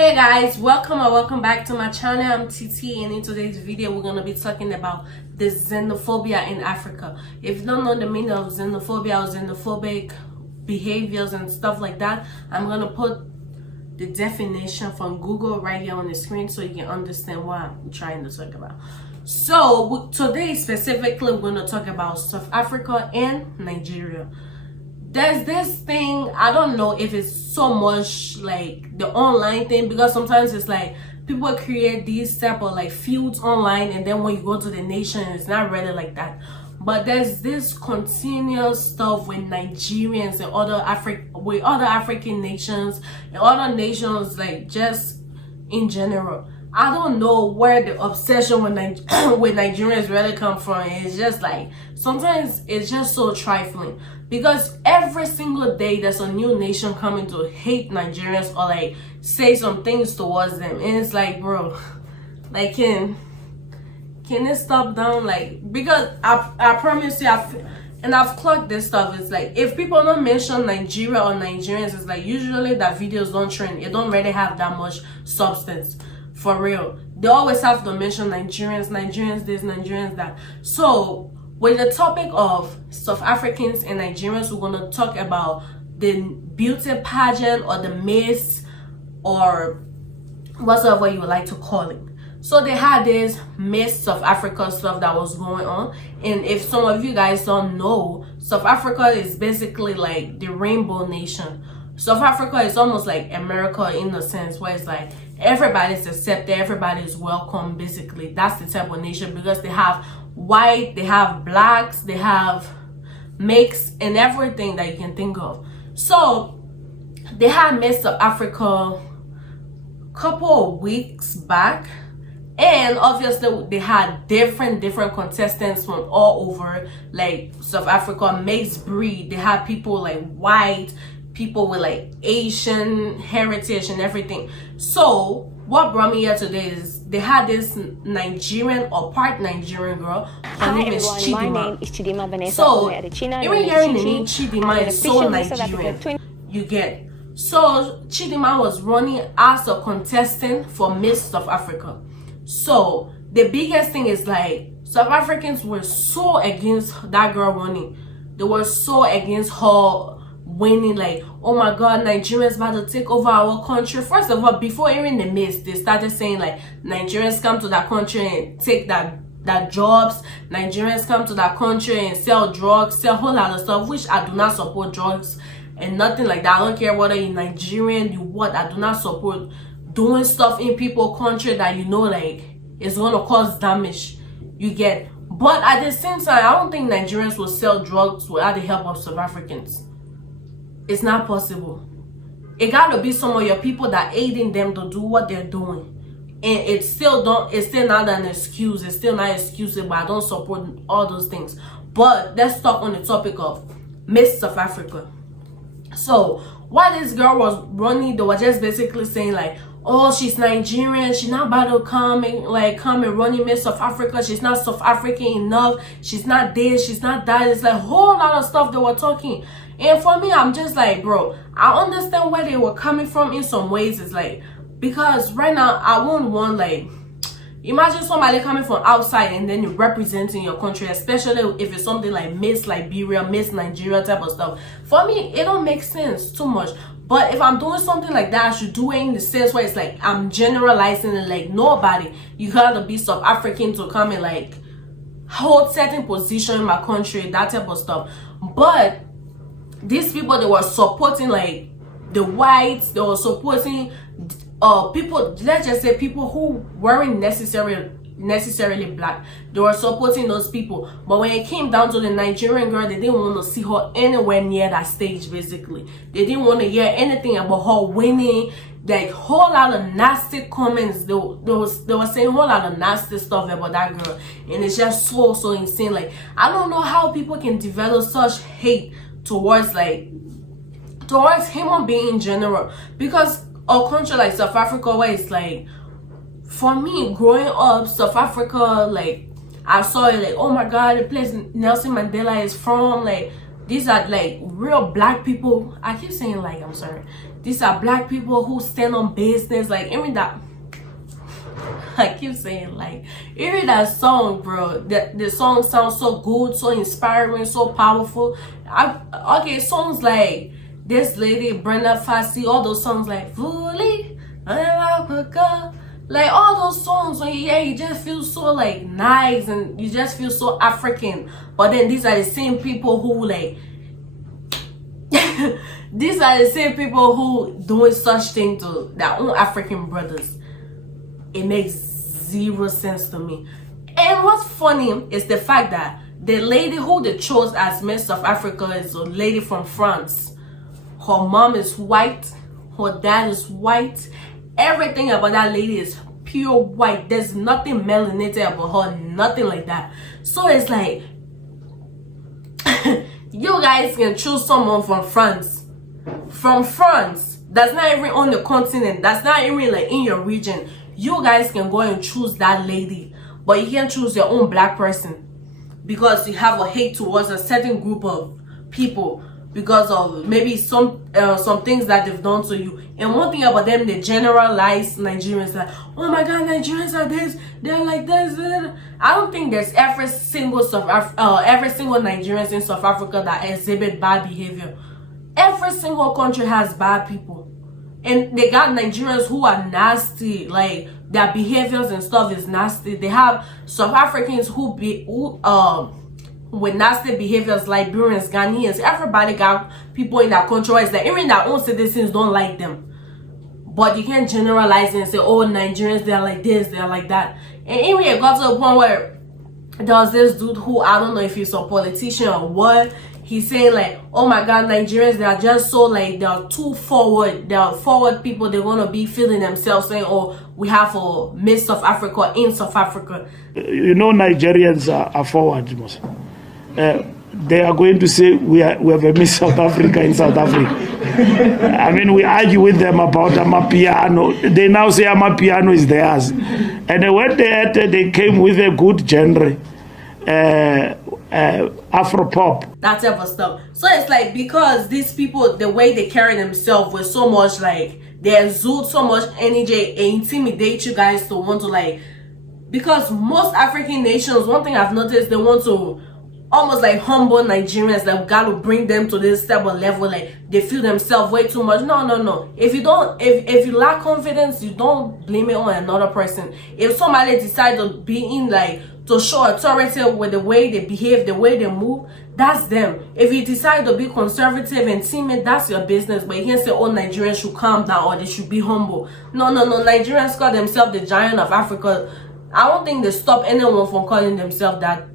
Hey guys, welcome or welcome back to my channel. I'm TT, and in today's video we're going to be talking about the xenophobia in Africa. If you don't know the meaning of xenophobia or xenophobic behaviors and stuff like that, I'm going to put the definition from Google right here on the screen so you can understand what I'm trying to talk about. So today specifically we're going to talk about South Africa and Nigeria. There's this thing, I don't know if it's so much like the online thing, because sometimes it's like people create these type of like feuds online, and then when you go to the nation it's not really like that. But there's this continuous stuff with Nigerians and other African nations and other nations, like just in general. I don't know where the obsession with with Nigerians really come from. It's just like sometimes it's just so trifling, because every single day there's a new nation coming to hate Nigerians or like say some things towards them, and it's like, bro, like can it stop down? Like, because I promise you, I've clocked this stuff. It's like if people don't mention Nigeria or Nigerians, it's like usually that videos don't trend. It don't really have that much substance. For real, they always have to mention Nigerians this, Nigerians that. So with the topic of South Africans and Nigerians, we're going to talk about the beauty pageant or the Miss or whatever you would like to call it. So they had this Miss South Africa stuff that was going on, and if some of you guys don't know, South Africa is basically like the rainbow nation. South Africa is almost like America in a sense, where it's like everybody's accepted, everybody's welcome. Basically, that's the type of nation, because they have white, they have blacks, they have mixed, and everything that you can think of. So they had Miss South Africa a couple of weeks back, and obviously they had different contestants from all over, like South Africa, mixed breed. They had people like white, people with like Asian heritage and everything. So what brought me here today is they had this Nigerian or part Nigerian girl. Her name is Chidima. My name is Chidima Vanessa. So even hearing the name Chidima is so Nigerian. You get. So Chidima was running as a contestant for Miss South Africa. So the biggest thing is like South Africans were so against that girl running. They were so against her winning, like, oh my god, Nigerians about to take over our country. First of all, before even the Miss, they started saying like Nigerians come to that country and take that jobs. Nigerians come to that country and sell drugs, sell a whole lot of stuff, which I do not support drugs and nothing like that. I don't care whether you're Nigerian, you what, I do not support doing stuff in people's country that you know like is going to cause damage. You get. But at the same time, I don't think Nigerians will sell drugs without the help of South Africans. It's not possible. It gotta be some of your people that aiding them to do what they're doing, and it's still not an excuse. It's still not excusable. I don't support all those things. But let's talk on the topic of Miss South Africa. So while this girl was running, they were just basically saying like, oh, she's Nigerian, she's not about to come and running Miss South Africa, she's not South African enough, she's not this, she's not that. It's like a whole lot of stuff they were talking. And for me, I'm just like, bro, I understand where they were coming from in some ways. It's like, because right now I wouldn't want, like, imagine somebody coming from outside and then you're representing your country, especially if it's something like Miss Liberia, Miss Nigeria type of stuff. For me, it don't make sense too much. But if I'm doing something like that, I should do it in the sense where it's like I'm generalizing it, like nobody, you gotta be South African to come and like hold certain position in my country, that type of stuff. But these people, they were supporting like the whites, they were supporting people, let's just say people who weren't necessarily black. They were supporting those people. But when it came down to the Nigerian girl, they didn't want to see her anywhere near that stage. Basically, they didn't want to hear anything about her winning. Like whole lot of nasty comments. They were saying a whole lot of nasty stuff about that girl, and it's just so insane. Like I don't know how people can develop such hate towards human being in general, because a country like South Africa, where it's like, for me growing up, South Africa, like I saw it like, oh my god, the place Nelson Mandela is from, like these are like real black people. I keep saying like, I'm sorry. These are black people who stand on business. Like, even that, I keep saying like, even that song, bro, the song sounds so good, so inspiring, so powerful. Okay, songs like this lady Brenda Fassie, all those songs like Fully, like all those songs when you hear, you just feel so like nice and you just feel so African. But then these are the same people who like these are the same people who doing such thing to their own African brothers. It makes zero sense to me. And what's funny is the fact that the lady who they chose as Miss of Africa is a lady from France. Her mom is white, her dad is white. Everything about that lady is pure white. There's nothing melanated about her, nothing like that. So it's like, you guys can choose someone from France. From France. That's not even on the continent. That's not even like in your region. You guys can go and choose that lady. But you can't choose your own black person. Because you have a hate towards a certain group of people. Because of maybe some things that they've done to you. And one thing about them, they generalize Nigerians like, oh my god, Nigerians are this, they're like this. I don't think there's every single Nigerians in South Africa that exhibit bad behavior. Every single country has bad people. And they got Nigerians who are nasty, like their behaviors and stuff is nasty. They have South Africans who with nasty behaviors, Liberians, Ghanaians. Everybody got people in that country where it's like even their own citizens don't like them. But you can't generalize and say, oh, Nigerians, they're like this, they're like that. And even it got to a point where there was this dude who, I don't know if he's a politician or what, he's saying like, oh my god, Nigerians, they are just so like, they are too forward. They are forward people. They're going to be feeling themselves saying, oh, we have a Miss of Africa in South Africa. You know, Nigerians are forward. They are going to say we have a Miss South Africa in South Africa. I mean, we argue with them about Amapiano. They now say Amapiano is theirs. And when they came with a good genre, Afropop. That type of stuff. So it's like, because these people, the way they carry themselves with so much like, they exude so much energy and intimidate you guys to want to like, because most African nations, one thing I've noticed, they want to almost like humble Nigerians, that got to bring them to this type of level, like they feel themselves way too much. No. If you don't, if you lack confidence, you don't blame it on another person. If somebody decide to be in like, to show authority with the way they behave, the way they move, that's them. If you decide to be conservative and timid, that's your business. But you can't say, oh, Nigerians should calm down or they should be humble. No. Nigerians call themselves the giant of Africa. I don't think they stop anyone from calling themselves that.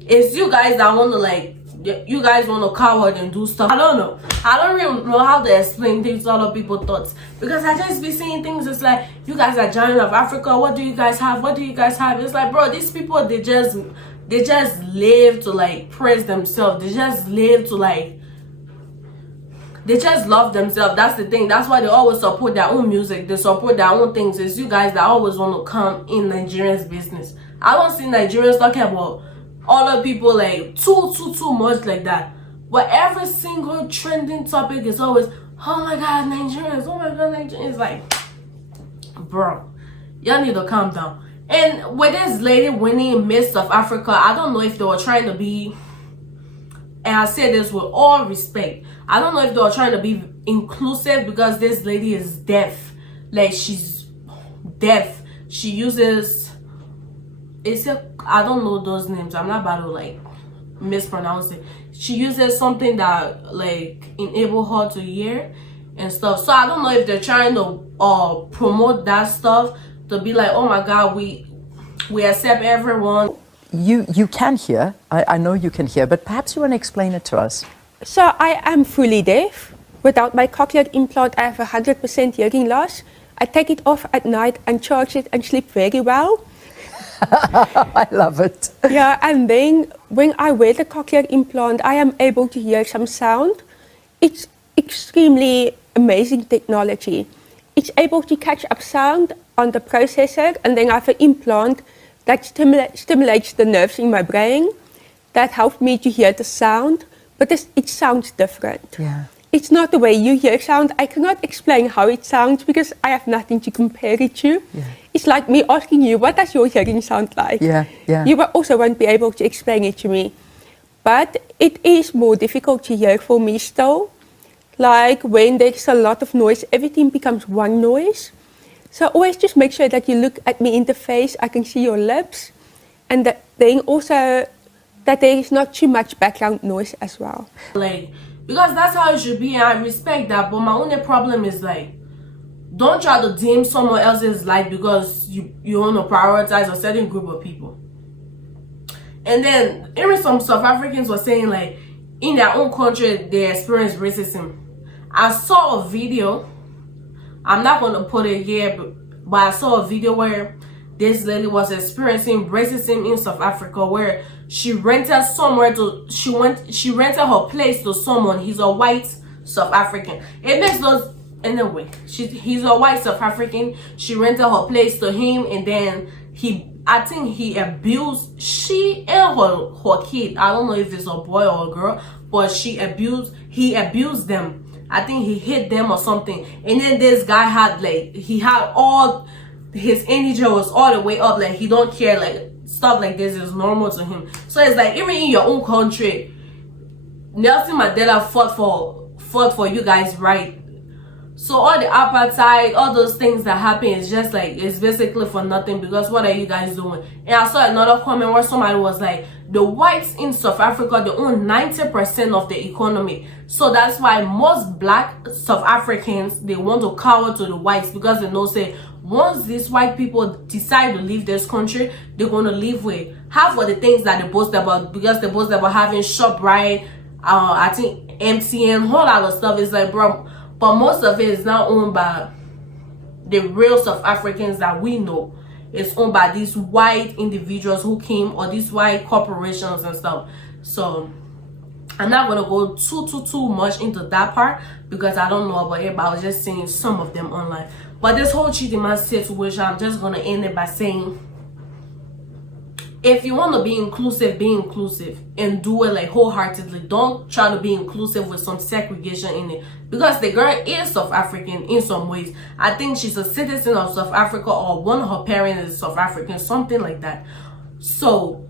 It's you guys that want to like, you guys want to coward and do stuff. I don't know. I don't really know how to explain things to other people's thoughts. Because I just be saying things, it's like, you guys are giant of Africa. What do you guys have? What do you guys have? It's like, bro, these people, they just live to like praise themselves. They just live to like, they just love themselves. That's the thing. That's why they always support their own music. They support their own things. It's you guys that always want to come in Nigerians' business. I don't see Nigerians talking about other people like too much like that. But every single trending topic is always, oh my god, Nigerians, oh my god, Nigerians. It's like, bro, y'all need to calm down. And with this lady winning Miss of Africa, I don't know if they were trying to be, and I say this with all respect, I don't know if they were trying to be inclusive, because this lady is deaf. Like, she's deaf. She uses, I don't know those names. I'm not about to like mispronounce it. She uses something that like enable her to hear and stuff. So I don't know if they're trying to promote that stuff to be like, oh my god, we accept everyone. You can hear. I know you can hear, but perhaps you want to explain it to us. So I am fully deaf. Without my cochlear implant, I have 100% hearing loss. I take it off at night and charge it and sleep very well. I love it. Yeah, and then when I wear the cochlear implant, I am able to hear some sound. It's extremely amazing technology. It's able to catch up sound on the processor, and then I have an implant that stimulates the nerves in my brain. That helped me to hear the sound. but it sounds different. Yeah. It's not the way you hear sound. I cannot explain how it sounds because I have nothing to compare it to. Yeah. It's like me asking you, what does your hearing sound like? Yeah, yeah. You also won't be able to explain it to me. But it is more difficult to hear for me still. Like when there's a lot of noise, everything becomes one noise. So always just make sure that you look at me in the face, I can see your lips. And then also that there is not too much background noise as well. Like, because that's how it should be, and I respect that. But my only problem is like, don't try to dim someone else's light because you want to prioritize a certain group of people. And then even some South Africans were saying like, in their own country they experience racism. I saw a video. I'm not gonna put it here, but I saw a video where this lady was experiencing racism in South Africa, where she rented somewhere to she rented her place to someone. He's a white South African. It makes no anyway. He's a white South African. She rented her place to him, and then I think he abused she and her kid. I don't know if it's a boy or a girl, but he abused them. I think he hit them or something. And then this guy had like, he had all his energy was all the way up, like he don't care, like stuff like this is normal to him. So it's like, even in your own country, Nelson Mandela fought for you guys, right? So all the apartheid, all those things that happen is just like, it's basically for nothing, because what are you guys doing? And I saw another comment where somebody was like, the whites in South Africa, they own 90% of the economy. So that's why most black South Africans, they want to cower to the whites, because they know, say, once these white people decide to leave this country, they're going to leave with half of the things that they boast about, because they boast about having ShopRite, I think MTN, whole lot of stuff. Is like, bro, but most of it is not owned by the real South Africans that we know. It's owned by these white individuals who came, or these white corporations and stuff. So I'm not gonna go too much into that part, because I don't know about it, but I was just seeing some of them online. But this whole Chidinma situation, I'm just gonna end it by saying, if you want to be inclusive and do it like wholeheartedly. Don't try to be inclusive with some segregation in it, because the girl is South African in some ways. I think she's a citizen of South Africa, or one of her parents is South African, something like that. So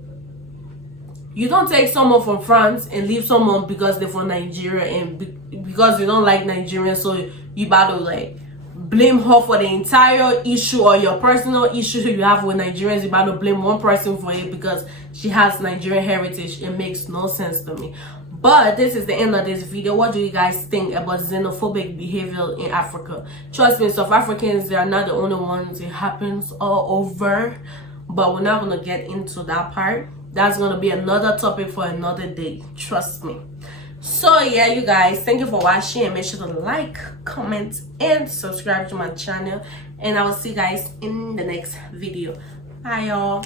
you don't take someone from France and leave someone because they're from Nigeria, and because you don't like Nigerians, so you about to like blame her for the entire issue, or your personal issue you have with Nigerians. You about to blame one person for it because she has Nigerian heritage. It makes no sense to me. But this is the end of this video. What do you guys think about xenophobic behavior in Africa? Trust me, South Africans, they are not the only ones. It happens all over, but we're not going to get into that part. That's going to be another topic for another day, trust me. So yeah, you guys, thank you for watching, and make sure to like, comment, and subscribe to my channel, and I will see you guys in the next video. Bye y'all.